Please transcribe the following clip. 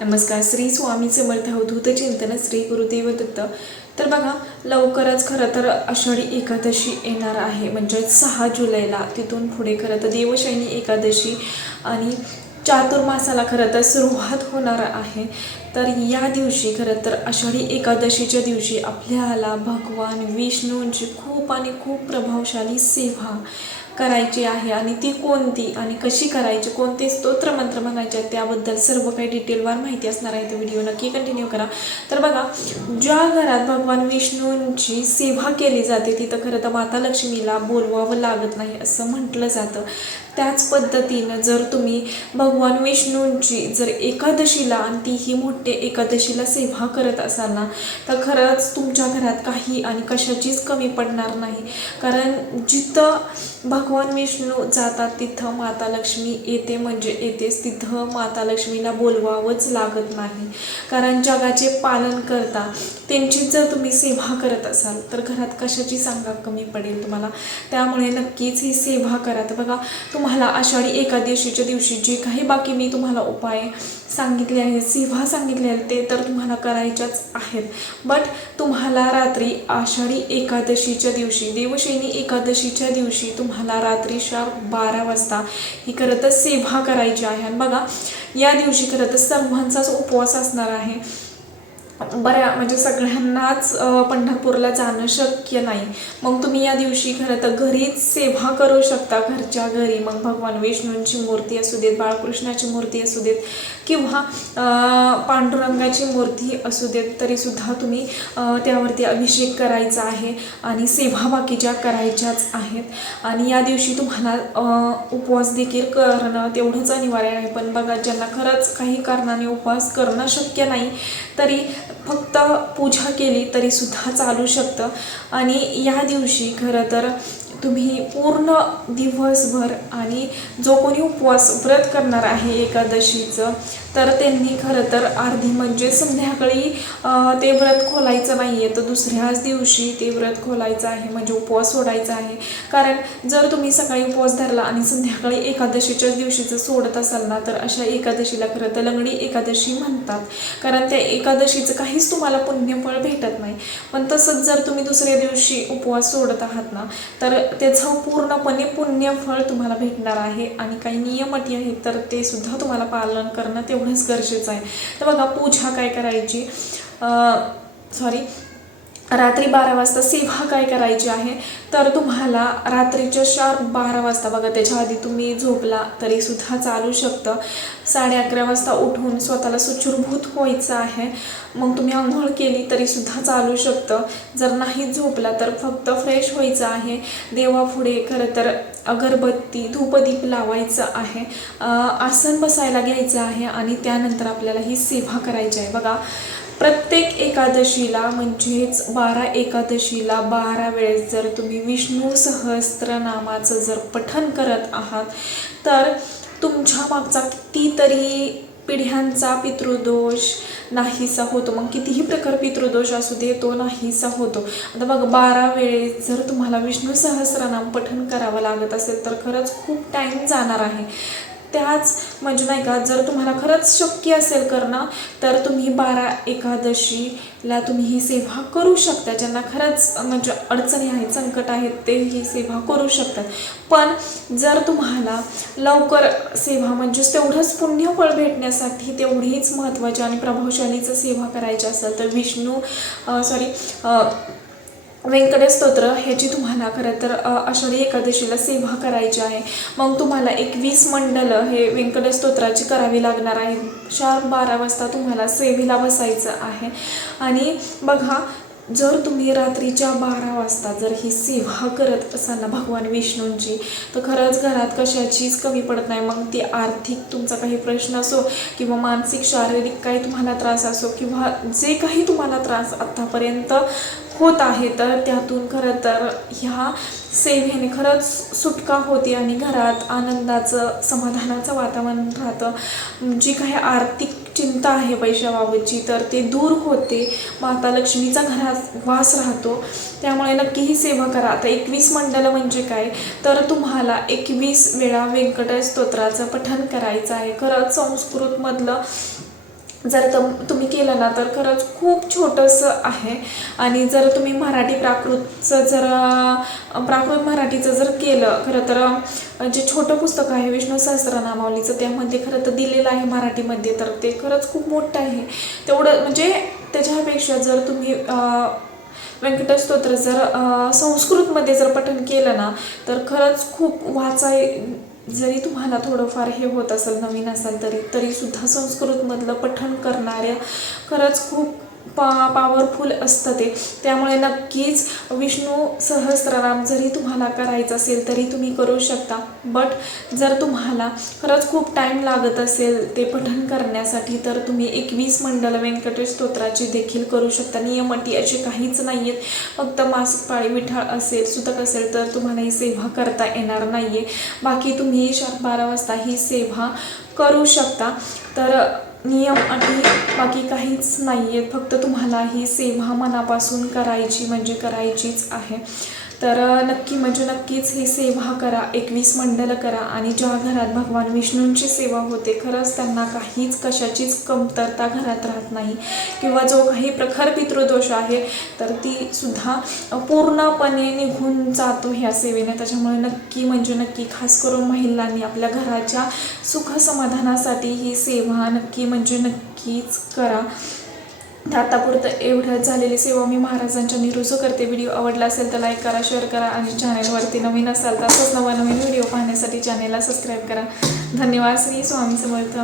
नमस्कार श्री स्वामी समर्थ अवधूत चिंतन श्री गुरुदेव दत्त. तर बघा लवकरच खरं तर आषाढी एकादशी येणार आहे. म्हणजे सहा जुलैला तिथून पुढे खरं तर देवशैनी एकादशी आणि चातुर्मासाला खरं तर सुरुवात होणार आहे. तर या दिवशी खरं तर आषाढी एकादशीच्या दिवशी आपल्याला भगवान विष्णूंची खूप आणि खूप प्रभावशाली सेवा करायची आहे आणि ती कोणती आणि कशी करायची कोणते स्तोत्र मंत्र म्हणायचे आहेत त्याबद्दल सर्व काही डिटेलवार माहिती असणार आहे. तो व्हिडिओ नक्की कंटिन्यू करा. तर बघा ज्या घरात भगवान विष्णूंची सेवा केली जाते तिथं खरं तर माता लक्ष्मीला बोलवावं लागत नाही असं म्हटलं जातं. त्याच पद्धतीनं जर तुम्ही भगवान विष्णूंची जर एकादशीला आणि तीही मोठे एकादशीला सेवा करत असाल ना तर खरंच तुमच्या घरात काही आणि कशाचीच कमी पडणार नाही. कारण जिथं भगवान विष्णू जातात तिथं माता लक्ष्मी येते म्हणजे येतेच तिथं माता लक्ष्मीला बोलवावंच लागत नाही. कारण जगाचे पालन करता त्यांचीच जर तुम्ही सेवा करत असाल तर घरात कशाची सांगा कमी पडेल तुम्हाला? त्यामुळे नक्कीच ही सेवा करा. तर बघा तुम्हाला आषाढी एकादशीच्या दिवशी जे काही बाकी मी तुम्हाला उपाय सांगितले आहेत सेवा सांगितले आहेत ते तर तुम्हाला करायच्याच आहेत. बट तुम्हाला रात्री आषाढी एकादशीच्या दिवशी देवशैनी एकादशीच्या दिवशी तुम्हाला रात्री शार्प बारा वाजता ही खरं तर सेवा करायची आहे. आणि बघा या दिवशी खरं तर सर्वांचाच उपवास असणार आहे. बऱ्या म्हणजे सगळ्यांनाच पंढरपूरला जाणं शक्य नाही. मग तुम्ही या दिवशी खरं तर घरीच सेवा करू शकता घरच्या घरी. मग भगवान विष्णूंची मूर्ती असू देत बाळकृष्णाची मूर्ती असू देत किंवा पांडुरंगाची मूर्ती असू देत तरीसुद्धा तुम्ही त्यावरती अभिषेक करायचा आहे आणि सेवा बाकीच्या करायच्याच आहेत. आणि या दिवशी तुम्हाला उपवास देखील करणं तेवढंच अनिवार्य आहे. पण बघा ज्यांना खरंच काही कारणाने उपवास करणं शक्य नाही तरी फक्त पूजा केली तरीसुद्धा चालू शकतं. आणि या दिवशी खरं तर तुम्ही पूर्ण दिवसभर आणि जो कोणी उपवास व्रत करणार आहे एकादशीचं तर त्यांनी खरं तर अर्धी म्हणजे संध्याकाळी ते व्रत खोलायचं नाही आहे तर दुसऱ्याच दिवशी ते व्रत खोलायचं आहे म्हणजे उपवास सोडायचा आहे. कारण जर तुम्ही सकाळी उपवास धरला आणि संध्याकाळी एकादशीच्याच दिवशीचं सोडत असाल ना तर अशा एकादशीला खरं तर लंगडी एकादशी म्हणतात. कारण त्या एकादशीचं काहीच तुम्हाला पुण्यफळ भेटत नाही. पण तसंच जर तुम्ही दुसऱ्या दिवशी उपवास सोडत आहात ना तर त्याचं पूर्णपणे पुण्यफळ तुम्हाला भेटणार आहे. आणि काही नियम अटी आहेत तर ते सुद्धा तुम्हाला पालन करणं तेवढं तेवढंच गरजेचं आहे. तर बघा पूजा काय करायची? सॉरी रात्री बारा वाजता सेवा काय करायची आहे? तर तुम्हाला रात्रीच्या शार्प बारा वाजता बघा त्याच्या आधी तुम्ही झोपला तरीसुद्धा चालू शकतं. साडे अकरा वाजता उठून स्वतःला सुचूरभूत व्हायचं आहे. मग तुम्ही आंघोळ केली तरीसुद्धा चालू शकतं. जर नाही झोपला तर फक्त फ्रेश व्हायचं आहे. देवापुढे खरं तर अगरबत्ती धूपदीप लावायचं आहे. आसन बसायला घ्यायचं आहे आणि त्यानंतर आपल्याला ही सेवा करायची आहे. बघा प्रत्येक एकादशीला म्हणजेच बारा एकादशीला बारा वेळेस जर तुम्ही विष्णू सहस्त्रनामाचं जर पठन करत आहात तर तुमच्या मागचा कितीतरी पिढ्यांचा पितृदोष नाहीसा होतो. मग कितीही प्रकार पितृदोष असू दे तो नाहीसा होतो. आता बघ बारा वेळेस जर तुम्हाला विष्णू सहस्रनाम पठण करावं लागत असेल तर खरंच खूप टाईम जाणार आहे. त्याच म्हणजे नाही का जर तुम्हाला खरंच शक्य असेल करणं तर तुम्ही बारा एकादशीला तुम्ही ही सेवा करू शकता. ज्यांना खरंच म्हणजे अडचणी आहेत संकट आहेत ते ही सेवा करू शकतात. पण जर तुम्हाला लवकर सेवा म्हणजेच तेवढंच पुण्यफळ भेटण्यासाठी तेवढीच महत्त्वाची आणि प्रभावशालीचं सेवा करायची असेल तर विष्णू सॉरी व्यंकटेश स्तोत्र ह्याची तुम्हाला खरं तर आषाढी एकादशीला सेवा करायची आहे. मग तुम्हाला एक वीस मंडलं हे व्यंकटेश स्तोत्राची करावी लागणार आहे शार्प बारा वाजता तुम्हाला सेवेला बसायचं आहे. आणि बघा जर तुम्ही रात्रीच्या बारा वाजता जर ही सेवा करत असाल ना भगवान विष्णूंची तर खरंच घरात कशाचीच कमी पडत नाही. मग ती आर्थिक तुमचा काही प्रश्न असो किंवा मानसिक शारीरिक काही तुम्हाला त्रास असो किंवा जे काही तुम्हाला त्रास आत्तापर्यंत होत आहे तर त्यातून खरं तर ह्या सेवेने खरंच सुटका होते आणि घरात आनंदाचं समाधानाचं वातावरण राहतं. जी काही आर्थिक चिंता आहे पैशाबाबतची तर ते दूर होते. माता लक्ष्मीचा घरात वास राहतो. त्यामुळे नक्की ही सेवा करा. आता एकवीस मंडलं म्हणजे काय? तर तुम्हाला एकवीस वेळा व्यंकटेश स्तोत्राचं पठण करायचं आहे. खरंच संस्कृतमधलं जर तम तुम्ही केलं ना तर खरंच खूप छोटंसं आहे. आणि जर तुम्ही मराठी प्राकृतचं जर प्राकृत मराठीचं जर केलं खरं तर जे छोटं पुस्तक आहे विष्णू सहस्त्रनामावलीचं त्यामध्ये खरं तर दिलेलं आहे मराठीमध्ये तर ते खरंच खूप मोठं आहे. तेवढं म्हणजे त्याच्यापेक्षा जर तुम्ही व्यंकटस्तोत्र जर संस्कृतमध्ये जर पठन केलं ना तर खरंच खूप वाचाय जरी तुम्हाला थोडंफार हे होत असेल नवीन असाल तरी तरीसुद्धा संस्कृतमधलं पठण करणाऱ्या खरंच खूप पा पॉवरफुल असतं ते. त्यामुळे नक्कीच विष्णू सहस्रनाम जरी तुम्हाला करायचं असेल तरी तुम्ही करू शकता. बट जर तुम्हाला खरंच खूप टाईम लागत असेल ते पठण करण्यासाठी तर तुम्ही एकवीस मंडल व्यंकटेश स्तोत्राची देखील करू शकता. नियमटी असे काहीच नाही आहेत फक्त मासिक पाळी विठाळ असेल सुतक असेल तर तुम्हाला ही सेवा करता येणार नाही आहे बाकी तुम्ही शार्प बारा वाजता ही सेवा करू शकता. तर नियम अटी बाकी काहीच नाही आहे फक्त तुम्हाला ही सेवा मनापासून करायची म्हणजे करायचीच आहे. तर नक्की म्हणजे नक्कीच ही सेवा करा एकवीस मंडलं करा आणि ज्या घरात भगवान विष्णूंची सेवा होते खरंच त्यांना काहीच कशाचीच कमतरता घरात राहत नाही. किंवा जो काही प्रखर पितृदोष आहे तर ती सुद्धा पूर्णपणे निघून जातो ह्या सेवेने. त्याच्यामुळे नक्की म्हणजे नक्की खास करून महिलांनी आपल्या घराच्या सुख समाधानासाठी ही सेवा नक्की म्हणजे नक्कीच करा. आतापुरतं एवढ्याच झालेली सेवा मी महाराजांच्या निरुजो करते. व्हिडिओ आवडला असेल तर लाईक करा शेअर करा आणि चॅनलवरती नवीन असाल तर असंच नवनवीन व्हिडिओ पाहण्यासाठी चॅनेलला सबस्क्राईब करा. धन्यवाद. श्री स्वामी समर्थ.